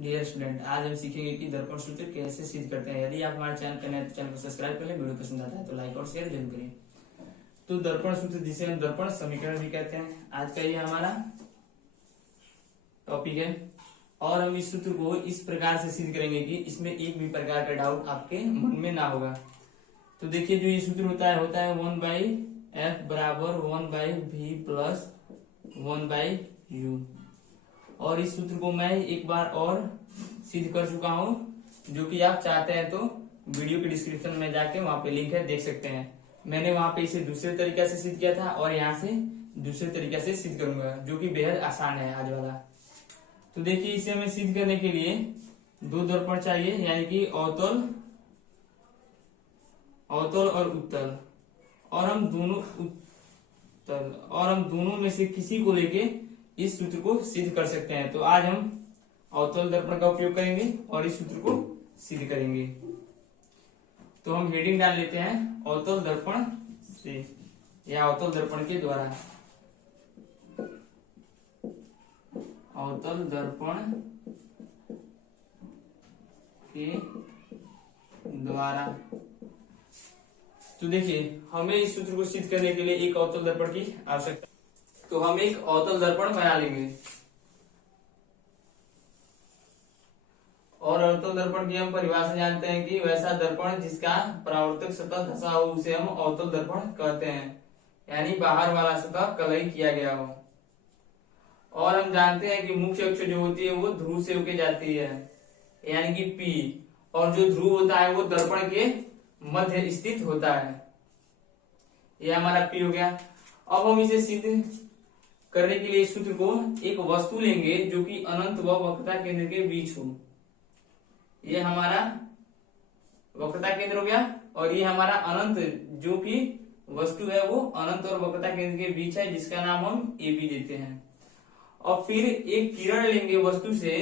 Dear student, आज हम सीखेंगे कि दर्पण सूत्र कैसे सिद्ध करते हैं। यदि आप हमारे चैनल पर नए तो चैनल को सब्सक्राइब कर लें। वीडियो पसंद आता है तो लाइक और शेयर जरूर करें। तो दर्पण सूत्र, जिसे हम दर्पण समीकरण भी कहते हैं, आज का ये हमारा टॉपिक है। और हम इस सूत्र को इस प्रकार से सिद्ध करेंगे कि इसमें एक भी प्रकार का डाउट आपके मन में ना होगा। तो देखिए, जो ये सूत्र होता है 1/f बराबर 1/v प्लस 1/u। और इस सूत्र को मैं एक बार और सिद्ध कर चुका हूं, जो कि आप चाहते हैं तो वीडियो के डिस्क्रिप्शन में जाके वहां पे लिंक है, देख सकते हैं। मैंने वहां पे इसे दूसरे तरीका से सिद्ध किया था और यहाँ से दूसरे तरीका से सिद्ध करूंगा, जो कि बेहद आसान है आज वाला। तो देखिए, इसे हमें सिद्ध करने के लिए दो दर्पण चाहिए, यानी कि अवतल और उत्तल। और हम दोनों में से किसी को लेके इस सूत्र को सिद्ध कर सकते हैं। तो आज हम अवतल दर्पण का उपयोग करेंगे और इस सूत्र को सिद्ध करेंगे। तो हम हेडिंग डाल लेते हैं अवतल दर्पण से या अवतल दर्पण के द्वारा। अवतल दर्पण के द्वारा। तो देखिए, हमें इस सूत्र को सिद्ध करने के लिए एक अवतल दर्पण की आवश्यकता। तो हम एक अवतल दर्पण बना लेंगे और अवतल दर्पण की हम परिभाषा जानते हैं कि वैसा दर्पण जिसका परावर्तक सतह धंसा हो उसे हम अवतल दर्पण कहते हैं, यानी बाहर वाला सतह कलई किया गया हो। और हम जानते हैं कि मुख्य अक्ष जो होती है वो ध्रुव से होके जाती है, यानी कि P। और जो ध्रुव होता है वो दर्पण के मध्य स्थित होता है। यह हमारा P हो गया। अब हम इसे सिद्ध करने के लिए इस सूत्र को एक वस्तु लेंगे जो कि अनंत व वक्रता केंद्र के बीच हो। ये हमारा वक्रता केंद्र हो गया और ये हमारा अनंत, जो कि वस्तु है वो अनंत और वक्रता केंद्र के बीच है, जिसका नाम हम AB देते हैं। और फिर एक किरण लेंगे वस्तु से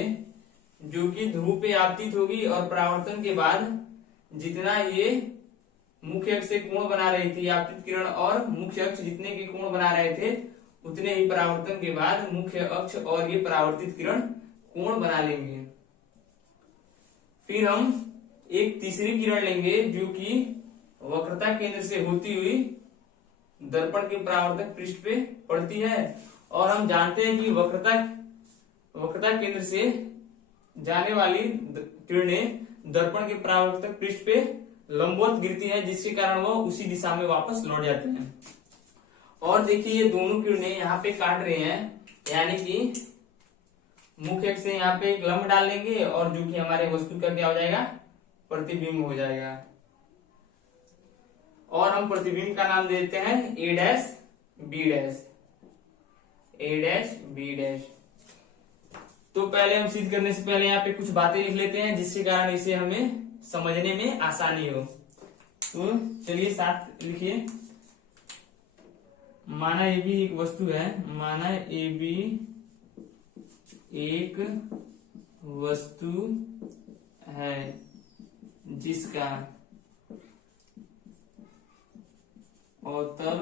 जो कि ध्रुव पे आपतित होगी और परावर्तन के बाद जितना ये मुख्य अक्ष से कोण बना रही थी आपतित किरण, और मुख्य अक्ष जितने के कोण बना रहे थे उतने ही परावर्तन के बाद मुख्य अक्ष और ये परावर्तित किरण कोण बना लेंगे। फिर हम एक तीसरी किरण लेंगे जो कि वक्रता केंद्र से होती हुई दर्पण के परावर्तक पृष्ठ पे पड़ती है। और हम जानते हैं कि वक्रता केंद्र से जाने वाली किरणें दर्पण के परावर्तक पृष्ठ पे लंबवत गिरती है, जिसके कारण वह उसी दिशा में वापस लौट जाते हैं। और देखिए, ये दोनों किरणें यहाँ पे काट रहे हैं, यानी कि मुख्य अक्ष से यहाँ पे एक लंब डाल लेंगे और जो कि हमारे वस्तु का क्या हो जाएगा, प्रतिबिंब हो जाएगा। और हम प्रतिबिंब का नाम देते हैं A', B'। तो पहले हम सिद्ध करने से पहले यहाँ पे कुछ बातें लिख लेते हैं, जिसके कारण इसे हमें समझने में आसानी हो। तो चलिए साथ लिखिए। माना AB एक वस्तु है, माना AB एक वस्तु है जिसका अवतल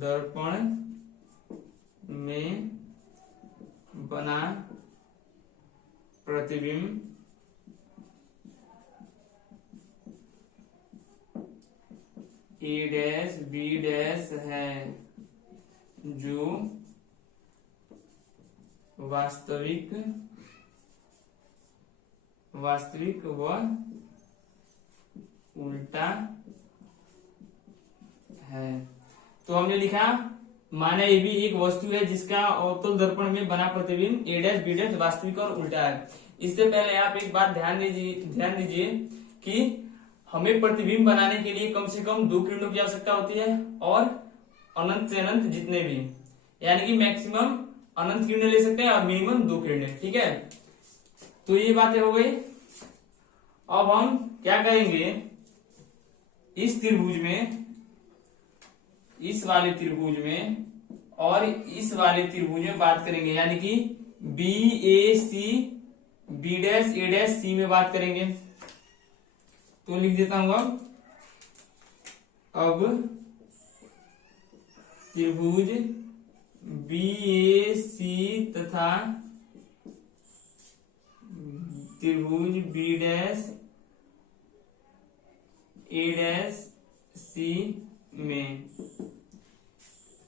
दर्पण में बना प्रतिबिंब A', B' है, जो वास्तविक व उल्टा है। तो हमने लिखा, माना AB एक वस्तु है जिसका अवतल दर्पण में बना प्रतिबिंब A', B' वास्तविक और उल्टा है। इससे पहले आप एक बात ध्यान दीजिए कि हमें प्रतिबिंब बनाने के लिए कम से कम 2 किरणों की आवश्यकता होती है, और अनंत से अनंत जितने भी, यानी कि मैक्सिमम अनंत किरणें ले सकते हैं और मिनिमम 2 किरणें। ठीक है, तो ये बातें हो गई। अब हम क्या करेंगे, इस त्रिभुज में, इस वाले त्रिभुज में और इस वाले त्रिभुज में बात करेंगे, यानी कि BAC, B', A', C में बात करेंगे। तो लिख देता हूं अब त्रिभुज BAC तथा त्रिभुज B dash A dash C में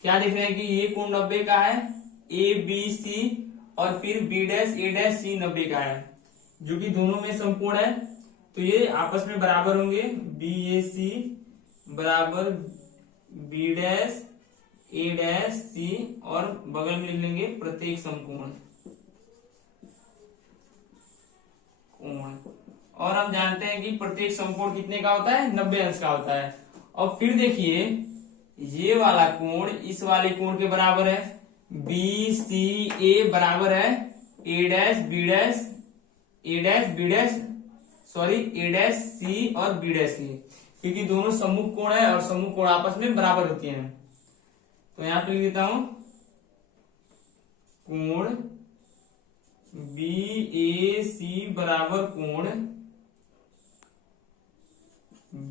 क्या लिख रहे हैं कि ये कोण 90 का है, ए बी सी, और फिर B dash A dash C 90 का है, जो कि दोनों में समकोण है, तो ये आपस में बराबर होंगे। बी ए सी बराबर B dash A dash C, और बगल में लिख लेंगे प्रत्येक समकोण कोण। और हम जानते हैं कि प्रत्येक समकोण कितने का होता है, 90 अंश का होता है। और फिर देखिए ये वाला कोण इस वाले कोण के बराबर है, बी सी ए बराबर है ए dash B dash A dash B dash sorry A dash C और बी डैश सी, क्योंकि दोनों सम्मुख कोण है और सम्मुख कोण आपस में बराबर होती हैं। तो यहां पे लिख देता हूं कोण बी ए सी बराबर कोण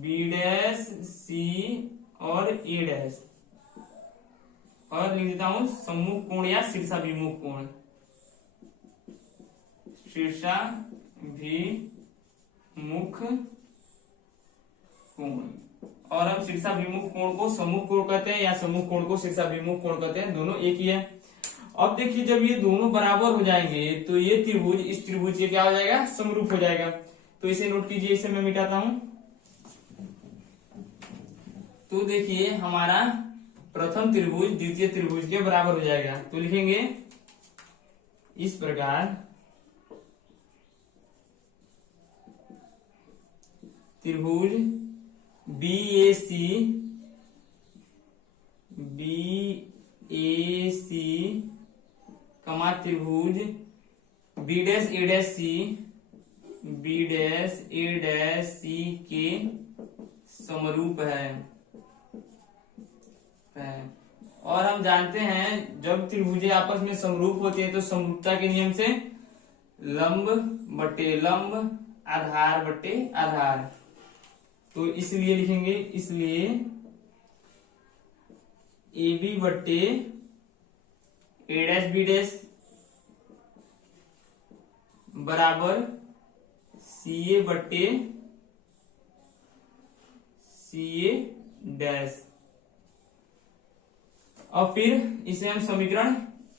बी डैश सी और ए डैश, और लिख देता हूं सम्मुख कोण या शीर्षाभिमुख कोण, शीर्षाभिमुख कोण। और हम शीर्षाभिमुख कोण को सम्मुख कोण कहते हैं या सम्मुख कोण को शीर्षाभिमुख कोण कहते हैं, दोनों एक ही है। अब देखिए जब ये दोनों बराबर हो जाएंगे तो ये त्रिभुज इस त्रिभुज के क्या हो जाएगा, समरूप हो जाएगा। तो इसे नोट कीजिए, इसे मैं मिटाता हूं। तो देखिए हमारा प्रथम त्रिभुज द्वितीय त्रिभुज के बराबर हो जाएगा। तो लिखेंगे इस प्रकार त्रिभुज बी ए सी कमा त्रिभुज B dash A dash C B dash A dash C के समरूप है। और हम जानते हैं जब त्रिभुजें आपस में समरूप होते हैं तो समरूपता के नियम से लंब बटे लंब, आधार बटे आधार। तो इसलिए लिखेंगे, इसलिए ए बी बटे ए डैश बी डैश बराबर सी ए बटे सी ए डैश। और फिर इसे हम समीकरण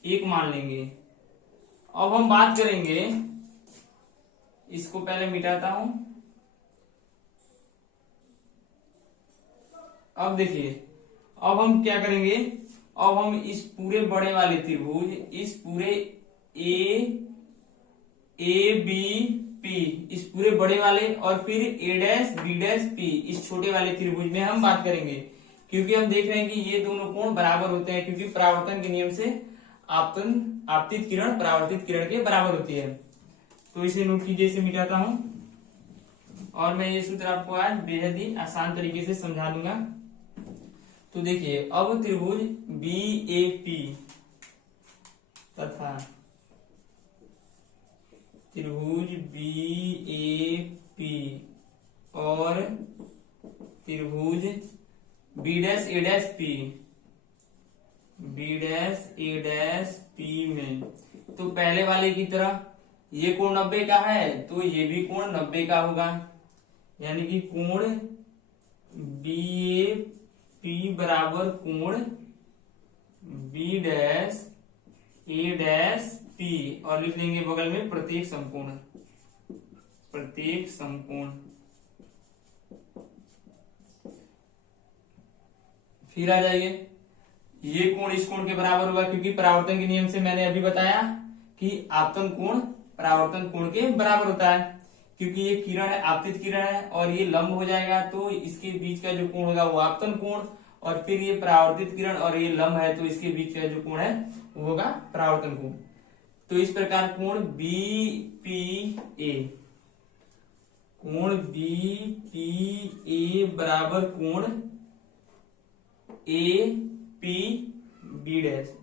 1 मान लेंगे। अब हम बात करेंगे, इसको पहले मिटाता हूं। अब देखिए अब हम क्या करेंगे, अब हम इस पूरे बड़े वाले त्रिभुज, इस पूरे ए बी पी, इस पूरे बड़े वाले और फिर ए डैश बी डैश पी, इस छोटे वाले त्रिभुज में हम बात करेंगे, क्योंकि हम देख रहे हैं कि ये दोनों कोण बराबर होते हैं, क्योंकि परावर्तन के नियम से आपतित किरण परावर्तित किरण के बराबर होती है। तो इसे नोट कीजिए, इसे मिटाता हूं और मैं ये सूत्र आपको आज बेहद ही आसान तरीके से समझा दूंगा। तो देखिए अब त्रिभुज बी ए पी तथा त्रिभुज बी ए पी और त्रिभुज B dash A dash P, B dash A dash P में, तो पहले वाले की तरह ये कोण 90 का है तो ये भी कोण 90 का होगा, यानी कि कोण बी ए पी बराबर कोण B dash A dash P, और लिख लेंगे बगल में प्रत्येक समकोण, प्रत्येक समकोण। फिर आ जाइए, ये कोण इस कोण के बराबर होगा, क्योंकि परावर्तन के नियम से मैंने अभी बताया कि आपतन कोण परावर्तन कोण के बराबर होता है, क्योंकि ये किरण है, आपतित किरण है और ये लंब हो जाएगा, तो इसके बीच का जो कोण होगा वो आपतन कोण, और फिर ये परावर्तित किरण और ये लंब है तो इसके बीच का जो कोण है वो होगा परावर्तन कोण। तो इस प्रकार कोण बी पी ए, कोण बी पी ए बराबर कोण A P B dash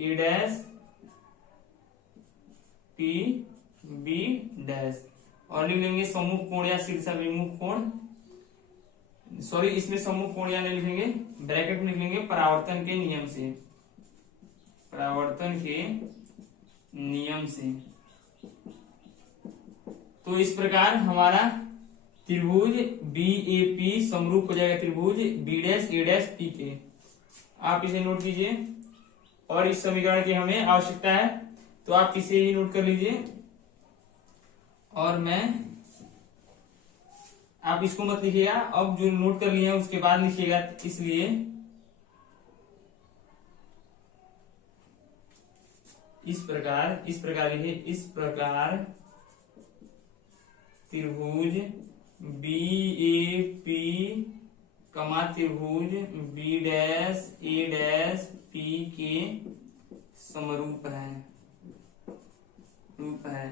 A dash P B dash, और लिख लेंगे सम्मुख कोण या शीर्षाभिमुख कोण, सॉरी इसमें सम्मुख कोण या नहीं लिखेंगे, ब्रैकेट में लिख लेंगे परावर्तन के नियम से, परावर्तन के नियम से। तो इस प्रकार हमारा त्रिभुज BAP समरूप हो जाएगा त्रिभुज B'A'P के। आप इसे नोट कीजिए और इस समीकरण की हमें आवश्यकता है तो आप इसे ही नोट कर लीजिए और मैं आप इसको मत लिखिएगा, अब जो नोट कर लिया उसके बाद लिखिएगा। इसलिए इस प्रकार लिखिए, इस प्रकार त्रिभुज BAP त्रिभुज B'A'P के समरूप है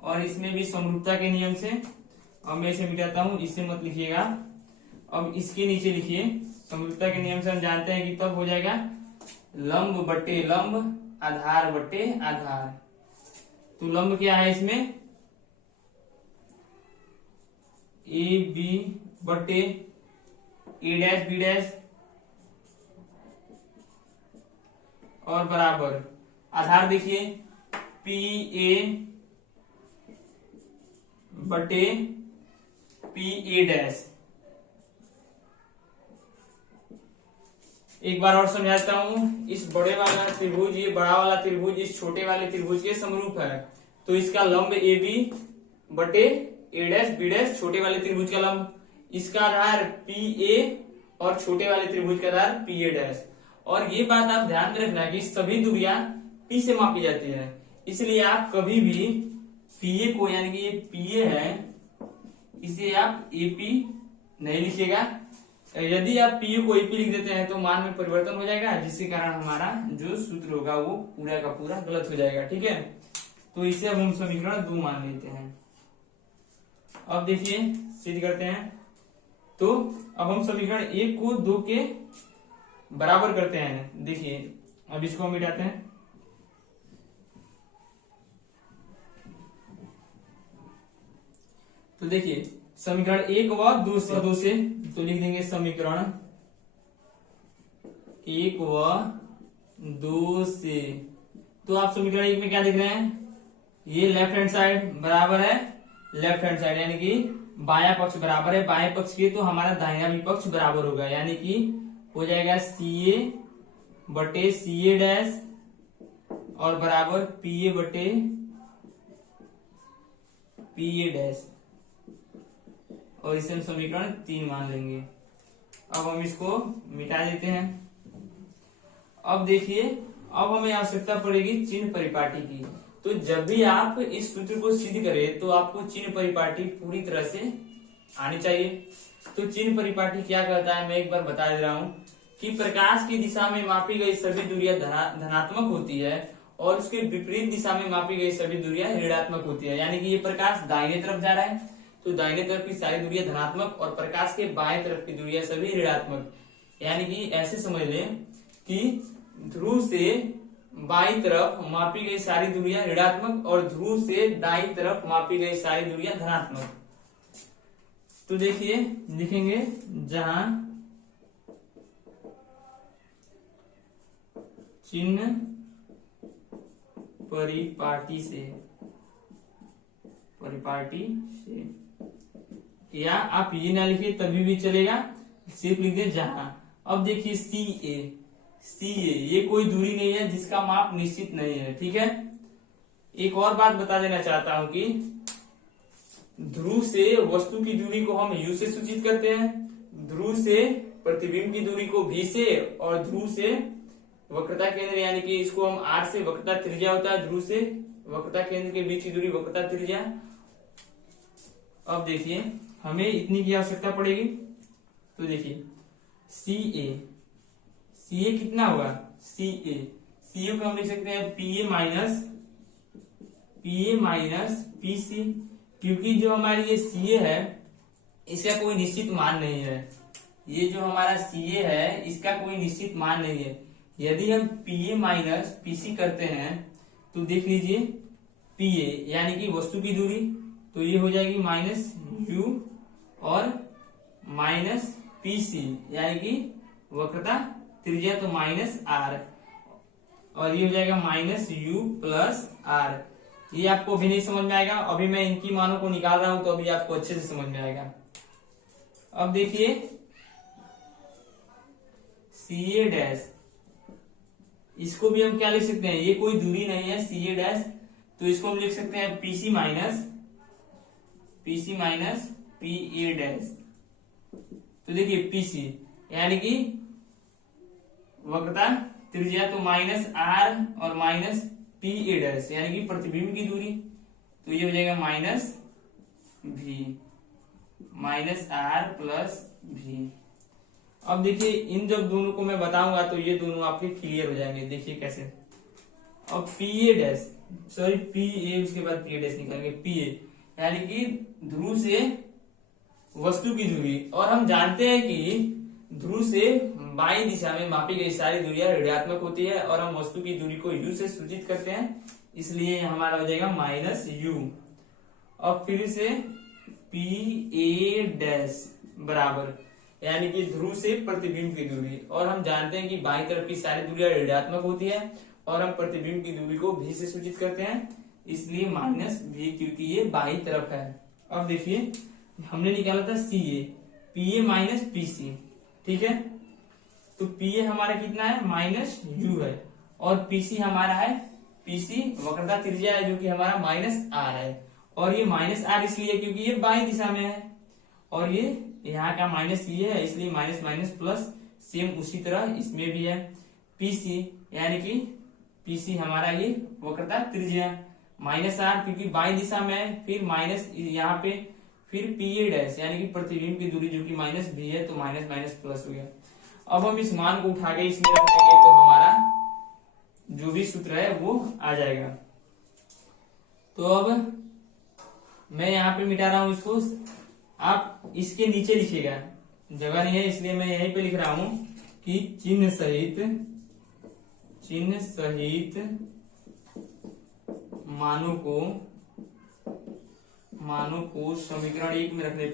और इसमें भी समरूपता के नियम से। अब मैं इसे मिटाता हूं, इसे मत लिखिएगा। अब इसके नीचे लिखिए, समरूपता के नियम से हम जानते हैं कि तब हो जाएगा लंब बटे लंब, आधार बटे आधार। तो लंब क्या है इसमें, AB बटे A'B और बराबर आधार देखिए PA बटे PA'। एक बार और समझाता हूं, इस बड़े वाला त्रिभुज, ये बड़ा वाला त्रिभुज इस छोटे वाले त्रिभुज के समरूप है। तो इसका लंब AB बटे A'B, छोटे वाले त्रिभुज का लंब, इसका आधार PA और छोटे वाले त्रिभुज का आधार PA'। और ये बात आप ध्यान में रखना कि सभी दूरियां P से मापी जाती है, इसलिए आप कभी भी PA को, यानी कि ये PA है, इसे आप AP नहीं लिखिएगा। यदि आप PA को AP लिख देते हैं तो मान में परिवर्तन हो जाएगा, जिसके कारण हमारा जो सूत्र होगा वो पूरा का पूरा गलत हो जाएगा। ठीक है, तो इसे अब हम समीकरण 2 मान लेते हैं। अब देखिए सिद्ध करते हैं। तो अब हम समीकरण 1 को 2 के बराबर करते हैं। देखिए अब इसको हम मिटाते हैं। तो देखिए समीकरण 1 व 2 से तो लिख देंगे समीकरण 1 व 2 से। तो आप समीकरण 1 में क्या देख रहे हैं, ये लेफ्ट हैंड साइड बराबर है लेफ्ट हैंड साइड, यानी कि बायां पक्ष बराबर है बाएं पक्ष के, तो हमारा दाहिना भी पक्ष बराबर होगा, यानी कि हो जाएगा CA बटे CA' और बराबर PA बटे PA'। और इसे हम समीकरण 3 मान लेंगे। अब हम इसको मिटा देते हैं। अब देखिए, अब हमें आवश्यकता पड़ेगी चिन्ह परिपाटी की। तो जब भी आप इस सूत्र को सिद्ध करें तो आपको चिन्ह परिपाटी पूरी तरह से आनी चाहिए। तो चिन्ह परिपाटी क्या कहता है, मैं एक बार बता दे रहा हूं कि प्रकाश की दिशा में मापी गई सभी दूरियां धनात्मक होती है और उसके विपरीत दिशा में मापी गई सभी दूरियां ऋणात्मक होती है। यानी कि ये प्रकाश दाहिने तरफ जा रहा है तो दाहिने तरफ की सारी दूरियां धनात्मक और प्रकाश के बाएं तरफ की दूरियां सभी ऋणात्मक। यानी कि ऐसे समझ लें कि ध्रुव से बाईं तरफ मापी गई सारी दूरियां ऋणात्मक और ध्रुव से दाईं तरफ मापी गई सारी दूरियां धनात्मक। तो देखिए लिखेंगे, जहां चिन्ह परिपाटी से या आप ये ना लिखिए तभी भी चलेगा, सिर्फ लिख दे जहां। अब देखिए CA ये कोई दूरी नहीं है जिसका माप निश्चित नहीं है। ठीक है, एक और बात बता देना चाहता हूं कि ध्रुव से वस्तु की दूरी को हम U से सूचित करते हैं, ध्रुव से प्रतिबिंब की दूरी को V से, और ध्रुव से वक्रता केंद्र यानी कि इसको हम R से, वक्रता त्रिज्या होता है, ध्रुव से वक्रता केंद्र के बीच की दूरी वक्रता त्रिज्या। अब देखिए हमें इतनी की आवश्यकता पड़ेगी। तो देखिए CA कितना होगा, CA को हम लिख सकते हैं PA माइनस PC, क्योंकि जो हमारी ये CA है इसका कोई निश्चित मान नहीं है। ये जो हमारा CA है इसका कोई निश्चित मान नहीं है। यदि हम PA माइनस PC करते हैं तो देख लीजिए PA यानी कि वस्तु की दूरी, तो ये हो जाएगी माइनस U और माइनस PC यानी कि वक्रता त्रिज्या, तो माइनस R। और ये हो जाएगा माइनस यू प्लस आर। ये आपको अभी नहीं समझ में आएगा, अभी मैं इनकी मानों को निकाल रहा हूं तो अभी आपको अच्छे से समझ में आएगा। अब देखिए सी ए डैश, इसको भी हम क्या लिख सकते हैं, ये कोई दूरी नहीं है सी ए डैश, तो इसको हम लिख सकते हैं PC minus P A dash. तो देखिए पीसी यानी कि वक्रता त्रिज्या, तो माइनस आर और माइनस पी ए डैश यानी कि प्रतिबिंब की दूरी, तो ये हो जाएगा माइनस भी, माइनस आर प्लस भी। अब देखिए इन जब दोनों को मैं बताऊंगा तो ये दोनों आपके क्लियर हो जाएंगे। देखिए कैसे, अब P A dash, sorry P A, उसके बाद पी ए डैश निकालेंगे, पी ए यानी कि ध्रुव से वस्तु की दूरी, और हम जानते हैं कि ध्रुव से बाईं दिशा में मापी गई सारी दूरियां ऋणात्मक होती है, और हम वस्तु की दूरी को यू से सूचित करते हैं, इसलिए हमारा हो जाएगा माइनस यू। अब फिर से पी ए डैश बराबर यानी कि ध्रुव से प्रतिबिंब की दूरी, और हम जानते हैं कि बाईं तरफ की सारी दूरियां ऋणात्मक होती है, और हम प्रतिबिंब की दूरी को भी से सूचित करते हैं, इसलिए माइनस भी, क्योंकि ये बाईं तरफ है। अब देखिए हमने निकाला था C A, P A minus P C, ठीक है, तो पी ए हमारा कितना है माइनस यू है, और पीसी हमारा है, पीसी वक्रता त्रिज्या है जो कि हमारा माइनस आर है, और ये माइनस आर इसलिए क्योंकि ये बाईं दिशा में है, और ये यहाँ का माइनस ये है इसलिए माइनस माइनस प्लस, सेम उसी तरह इसमें भी है। पीसी यानी कि पीसी हमारा ये वक्रता त्रिज्या, माइनस आर क्योंकि बाईं दिशा में है, फिर माइनस यहाँ पे, फिर पी ए डैश यानी कि प्रतिबिंब की दूरी जो कि माइनस भी है, तो माइनस माइनस प्लस हो गया। अब हम इस मान को उठा के इसमें रख देंगे तो हमारा जो भी सूत्र है वो आ जाएगा। तो अब मैं यहाँ पे मिटा रहा हूं इसको, आप इसके नीचे लिखिएगा, जगह नहीं है इसलिए मैं यहीं पे लिख रहा हूं कि चिन्ह सहित मानों को समीकरण एक में रखने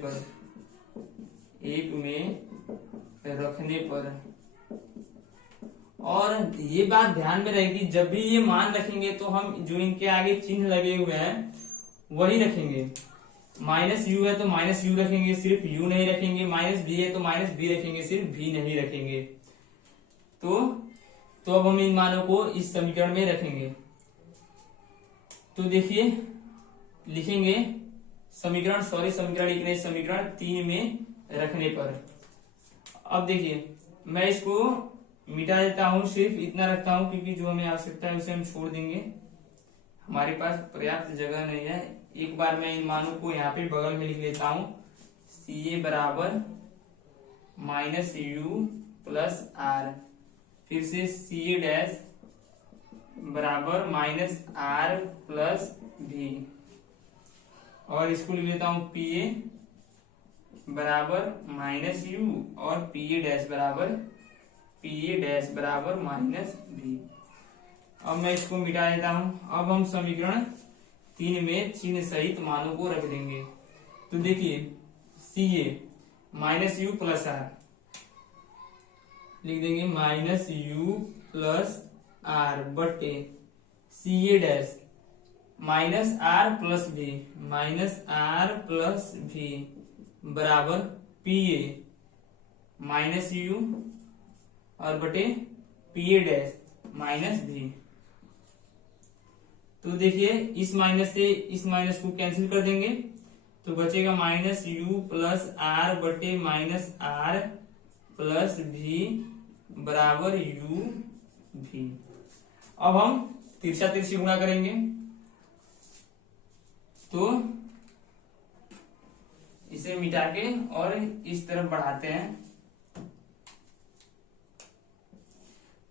पर, और ये बात ध्यान में रहेगी जब भी ये मान रखेंगे तो हम जो इनके आगे चिन्ह लगे हुए हैं वही रखेंगे। माइनस यू है तो माइनस यू रखेंगे, सिर्फ यू नहीं रखेंगे, माइनस बी है तो माइनस बी रखेंगे, सिर्फ भी नहीं रखेंगे। तो अब हम इन मानों को इस समीकरण में रखेंगे। तो देखिए लिखेंगे समीकरण एक नहीं, समीकरण 3 में रखने पर। अब देखिए मैं इसको मिटा देता हूं, सिर्फ इतना रखता हूं क्योंकि जो हमें आवश्यकता है उसे हम छोड़ देंगे, हमारे पास पर्याप्त जगह नहीं है। एक बार मैं इन मानों को यहाँ पे बगल में लिख लेता हूं, सी ए बराबर माइनस यू प्लस आर, फिर से सी ए डैश बराबर माइनस आर प्लस भी, और इसको लिख लेता हूं पी ए बराबर माइनस यू और पी ए डैश बराबर माइनस भी। अब मैं इसको मिटा देता हूं। अब हम समीकरण 3 में चिन्ह सहित मानों को रख देंगे। तो देखिए सी ए माइनस यू प्लस आर लिख देंगे, माइनस यू प्लस आर बटे सी ए डैश माइनस आर प्लस भी बराबर पी ए माइनस यू और बटे पी ए डैश माइनस भी। तो देखिए इस माइनस से इस माइनस को कैंसिल कर देंगे तो बचेगा माइनस यू प्लस आर बटे माइनस आर प्लस भी बराबर यू भी। अब हम तिरछा तिरछी गुणा करेंगे, तो इसे मिटा के और इस तरफ बढ़ाते हैं,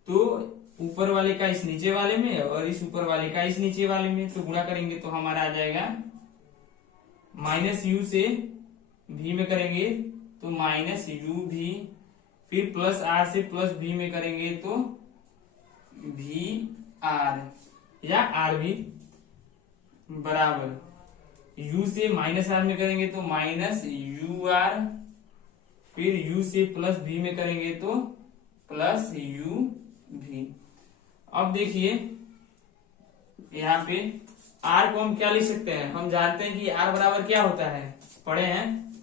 तो ऊपर वाले का इस नीचे वाले में और इस ऊपर वाले का इस नीचे वाले में, तो गुणा करेंगे तो हमारा आ जाएगा माइनस यू से भी में करेंगे तो माइनस यू भी, फिर प्लस आर से प्लस भी में करेंगे तो भी आर या आर भी बराबर यू से माइनस आर में करेंगे तो माइनस यू आर, फिर यू से प्लस भी में करेंगे तो प्लस यू भी। अब देखिए यहाँ पे आर को हम क्या लिख सकते हैं, हम जानते हैं कि आर बराबर क्या होता है, पढ़े हैं,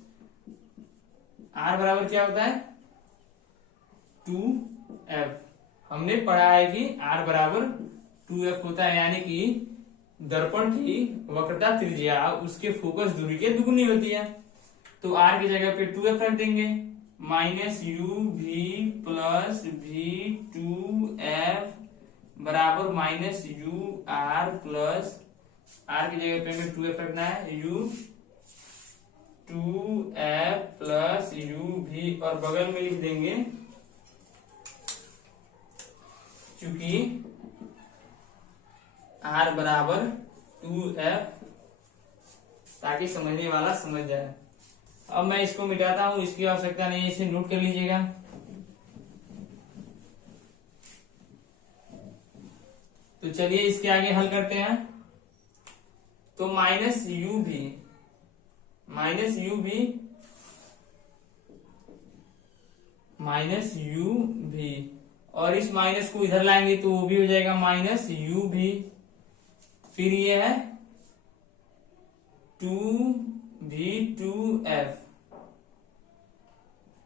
आर बराबर क्या होता है 2f। हमने पढ़ा है कि आर बराबर 2f होता है, यानी कि दर्पण की वक्रता त्रिज्या उसके फोकस दूरी के दुगुनी होती है। तो आर की जगह पे 2f रख देंगे, minus u v plus v 2f बराबर minus u r plus, r की जगह पे हमें 2f रखना है, यू 2f प्लस यू भी, और बगल में लिख देंगे चूंकि आर बराबर 2f, ताकि समझने वाला समझ जाए। अब मैं इसको मिटाता हूं, इसकी आवश्यकता नहीं है, इसे नोट कर लीजिएगा। तो चलिए इसके आगे हल करते हैं। तो माइनस यू भी और इस माइनस को इधर लाएंगे तो वो भी हो जाएगा माइनस यू भी, फिर ये है 2v2f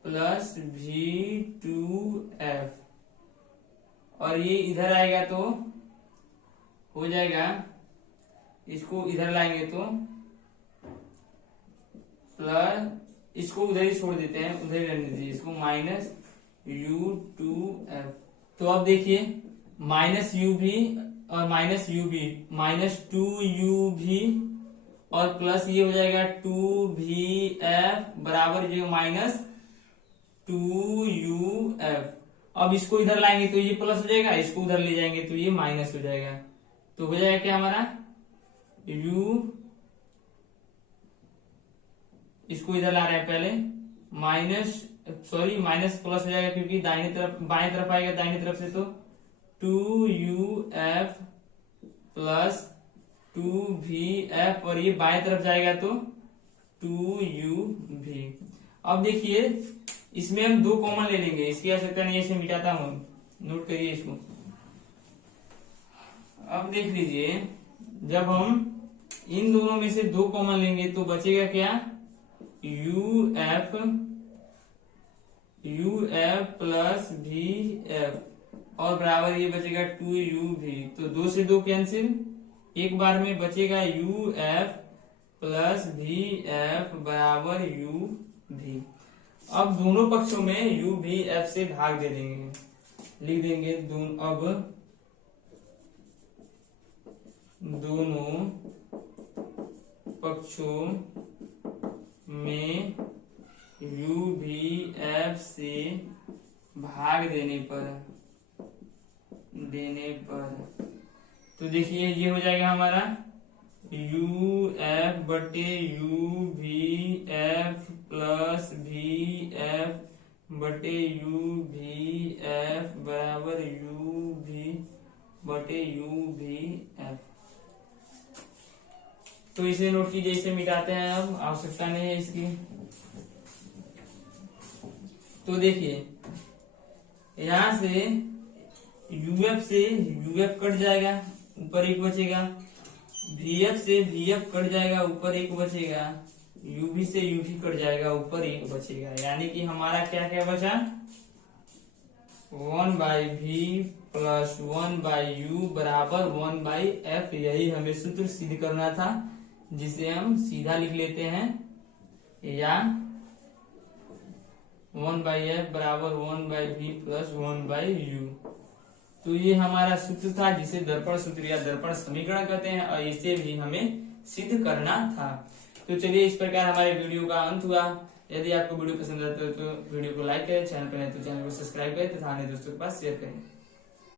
प्लस v2f, और ये इधर आएगा तो हो जाएगा, इसको इधर लाएंगे तो प्लस, इसको उधर ही छोड़ देते हैं, उधर ही रहने दीजिए इसको, माइनस u2f। तो अब देखिए माइनस यू भी और माइनस यू भी, माइनस 2u और प्लस ये हो जाएगा 2vf बराबर जो माइनस 2uf। अब इसको इधर लाएंगे तो ये प्लस हो जाएगा, इसको उधर ले जाएंगे तो ये माइनस हो जाएगा। तो हो जाएगा क्या हमारा u, इसको इधर ला रहे हैं पहले, माइनस प्लस हो जाएगा क्योंकि दाहिनी तरफ बाएं तरफ आएगा दाहिनी तरफ से, तो 2uf प्लस 2vf, और ये बाएं तरफ जाएगा तो 2uv। अब देखिए इसमें हम 2 कॉमन ले लेंगे, इसकी आवश्यकता नहीं है, इसे मिटाता हूं, नोट करिए इसको। अब देख लीजिए जब हम इन दोनों में से 2 कॉमन लेंगे तो बचेगा क्या, uf प्लस vf, और बराबर ये बचेगा 2uv। तो 2 से 2 कैंसिल, एक बार में बचेगा uf प्लस vf बराबर uv। अब दोनों पक्षों में uvf से भाग दे देंगे, लिख देंगे अब दोनों पक्षों में uvf से भाग देने पर तो देखिए ये हो जाएगा हमारा uf बटे uvf प्लस vf बटे uvf बराबर uv बटे uvf। तो इसे नोट कीजिए, इसे मिटाते हैं, अब आवश्यकता नहीं है इसकी। तो देखिए यहां से uf कट जाएगा, ऊपर 1 बचेगा, vf से vf कट जाएगा, ऊपर 1 बचेगा, uv से uv कट जाएगा, ऊपर 1 बचेगा, यानी कि हमारा क्या क्या बचा, 1/v प्लस 1/u बराबर 1/f। यही हमें सूत्र सिद्ध करना था, जिसे हम सीधा लिख लेते हैं, या 1/f बराबर 1/v प्लस 1/u। तो ये हमारा सूत्र था जिसे दर्पण सूत्र या दर्पण समीकरण कहते हैं, और इसे भी हमें सिद्ध करना था। तो चलिए इस प्रकार हमारे वीडियो का अंत हुआ। यदि आपको वीडियो पसंद आता है तो वीडियो को लाइक करें, चैनल पर नहीं तो चैनल को सब्सक्राइब करें तथा अन्य दोस्तों के पास शेयर करें।